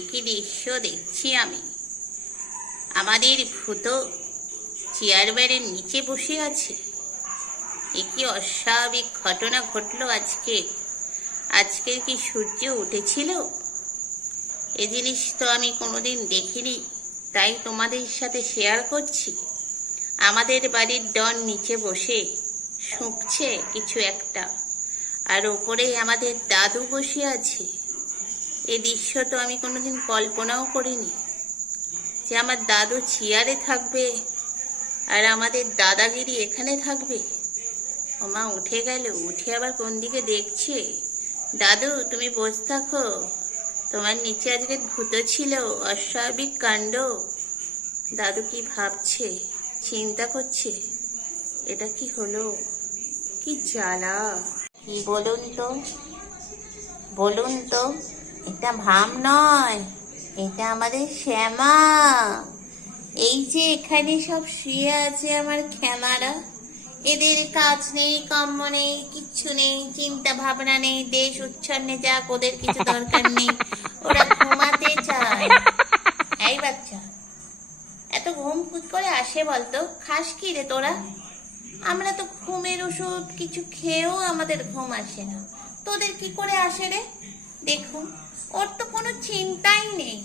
একই দৃশ্য দেখছি আমি। আমাদের ভূত চেয়ারবারের নিচে বসে আছে। একই অস্বাভাবিক ঘটনা ঘটলো আজকে। আজকের কি সূর্য উঠেছিল? এ জিনিস তো আমি কোনোদিন দেখিনি, তাই তোমাদের সাথে শেয়ার করছি। আমাদের বাড়ির ডন নিচে বসে শুঁকছে কিছু একটা, আর ওপরে আমাদের দাদু বসে আছে। এই দৃশ্য তো আমি কোনোদিন কল্পনাও করিনি। যে আমার দাদু চেয়ারে থাকবে আর আমাদের দাদাগিরি এখানে থাকবে। ও মা উঠে গেল, উঠে আবার কোন দিকে দেখছে? দাদু, তুমি বসে থাকো। তোমার নিচে আজকে ভূত ছিল, অস্বাভাবিক কাণ্ড। দাদু কি ভাবছে, চিন্তা করছে, এটা কি হলো? কি জ্বালা? বলুন তো? বলুন তো? এটা ভাম নয়, এটা আমাদের শ্যামা। এই যে এখানে সব শুয়ে আছে আমার ক্ষেমারা এদের কাজ নেই কম্ম নেই, কিচ্ছু নেই, চিন্তা ভাবনা নেই, দেশ উচ্ছন্নে যাক, ওদের কিছু দরকার নেই, ওরা ঘুমাতে চায়। এই বাচ্চা, এত ঘুম কি করে আসে বলতো, খাস কি রে তোরা? আমরা তো ঘুমের ওষুধ কিছু খেয়েও আমাদের ঘুম আসে না। তোদের কি করে আসে রে? দেখুন। ওর তো কোনো চিন্তাই নেই।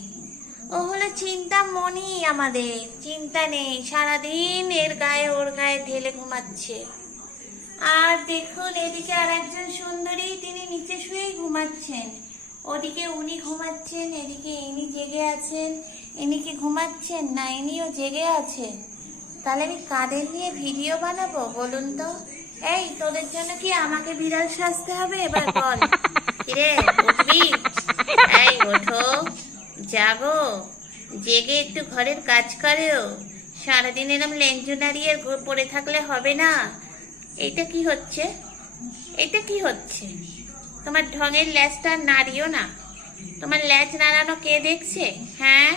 ও হলো চিন্তা মনি আমাদের, চিন্তা নেই, সারাদিন এর গায়ে ওর গায়ে ঢেলে ঘুমাচ্ছে। আর দেখুন, এদিকে আর একজন সুন্দরী, তিনি নিচে শুয়েই ঘুমাচ্ছেন। ওদিকে উনি ঘুমাচ্ছেন, এদিকে ইনি জেগে আছেন। ইনি কি ঘুমাচ্ছেন? না, ইনিও জেগে আছেন। তাহলে আমি কাদের নিয়ে ভিডিও বানাবো, বলুন তো? এই, তোদের জন্য কি আমাকে বিড়াল সাজতে হবে? এবার বল কিরে উঠবি এই ওঠো জাগো, জেগে একটু ঘরের কাজ করো সারাদিন এরম লেঞ্জু নাড়িয়ে পড়ে থাকলে হবে না। এটা কি হচ্ছে? এটা কি হচ্ছে? তোমার ঢঙের ল্যাজটা নাড়িও না। তোমার ল্যাচ নাড়ানো কে দেখছে? হ্যাঁ?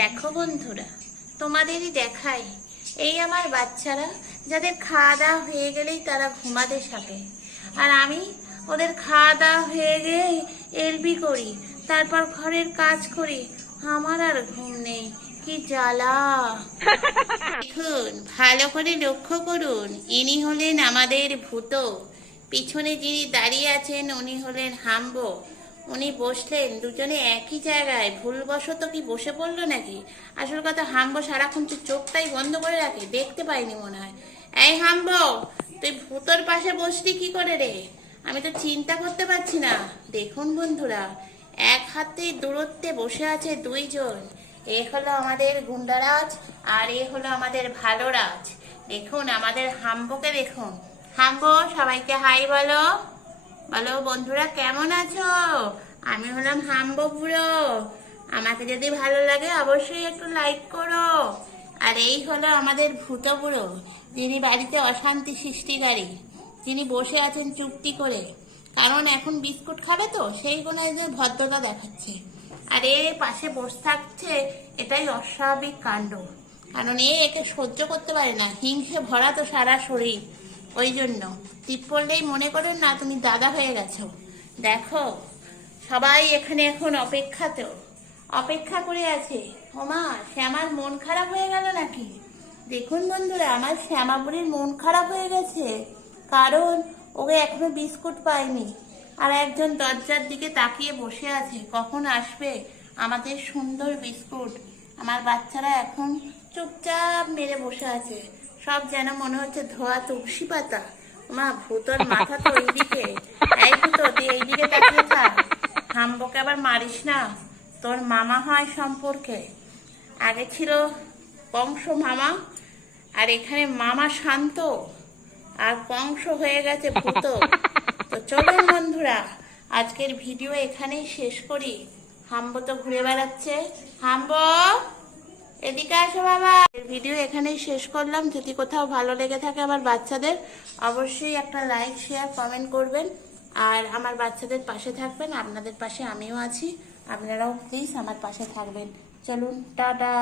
দেখো বন্ধুরা, তোমাদেরই দেখাই। এই আমার বাচ্চারা, যাদের খাওয়া দাওয়া হয়ে গেলেই তারা ঘুমাতে থাকে আর আমি ওদের খাওয়া দাওয়া হয়ে গেলে এলবি করি। তারপর ঘরের কাজ করি। আমার আর ঘুম নেই। কি জ্বালা। দেখুন, ভালো করে লক্ষ্য করুন, ইনি হলেন আমাদের ভূত। পিছনে যিনি দাঁড়িয়ে আছেন, উনি হলেন হাম্বো। উনি বসলেন দুজনে একই জায়গায়। ভুলবশত কি বসে পড়ল নাকি? আসল কথা, হাম্বো সারাক্ষণ তুই চোখটাই বন্ধ করে রাখে। দেখতে পাইনি মনে হয়। এই হাম্বো, তুই ভূতর পাশে বসলি কি করে রে? আমি তো চিন্তা করতে পারছি না। দেখুন বন্ধুরা এক হাতে দূরত্বে বসে আছে দুইজন। এ হলো আমাদের গুন্ডারাজ আর এ হলো আমাদের ভালো রাজ দেখুন, আমাদের হাম্বোকে দেখুন। হাম্বো, সবাইকে হাই বলো। বলো, বন্ধুরা, কেমন আছো? আমি হলাম হাম্বো বুড়ো। আমাকে যদি ভালো লাগে, অবশ্যই একটু লাইক করো। আর এই হলো আমাদের ভূত বুড়ো। যিনি বাড়িতে অশান্তি সৃষ্টিকারী। তিনি বসে আছেন চুক্তি করে। কারণ এখন বিস্কুট খাবে তো, সেই কোনো একজন ভদ্রতা দেখাচ্ছে। আর এ পাশে বসে থাকছে, এটাই অস্বাভাবিক কাণ্ড। কারণ এ একে সহ্য করতে পারে না, হিংসে ভরা তো সারা শরীর। ওই জন্য টিপ পড়লেই মনে করেন, না, তুমি দাদা হয়ে গেছো। দেখো, সবাই এখানে এখন অপেক্ষাতেও অপেক্ষা করে আছে, ওমা, শ্যামার মন খারাপ হয়ে গেল নাকি? দেখুন বন্ধুরা, আমার শ্যামা বুড়ির মন খারাপ হয়ে গেছে। কারণ ওকে এখনও বিস্কুট পায়নি আর একজন দরজার দিকে তাকিয়ে বসে আছে। কখন আসবে? আমাদের সুন্দর বিস্কুট। আমার বাচ্চারা এখন চুপচাপ মেরে বসে আছে। সব যেন মনে হচ্ছে ধোয়া তুলসী পাতা। মা ভূতর মাথা তো এইদিকে। এই ভূত, তুই এইদিকে তাকিয়ে থাক। হাম্বকে আবার মারিস না। তোর মামা হয় সম্পর্কে। আগে ছিল বংশ মামা, আর এখানে মামা শান্ত। আর কংস হয়ে গেছে ভূত। তো চলুন বন্ধুরা, আজকের ভিডিও এখানেই শেষ করি। হাম্বো তো ঘুরে বেড়াচ্ছে। হাম্বো, এদিকে আসো বাবা। ভিডিও এখানেই শেষ করলাম। যদি কোথাও ভালো লেগে থাকে আমার বাচ্চাদের, অবশ্যই একটা লাইক, শেয়ার, কমেন্ট করবেন। আর আমার বাচ্চাদের পাশে থাকবেন। আপনাদের পাশে আমিও আছি। আপনারাও প্লিজ আমার পাশে থাকবেন। চলুন, টাটা।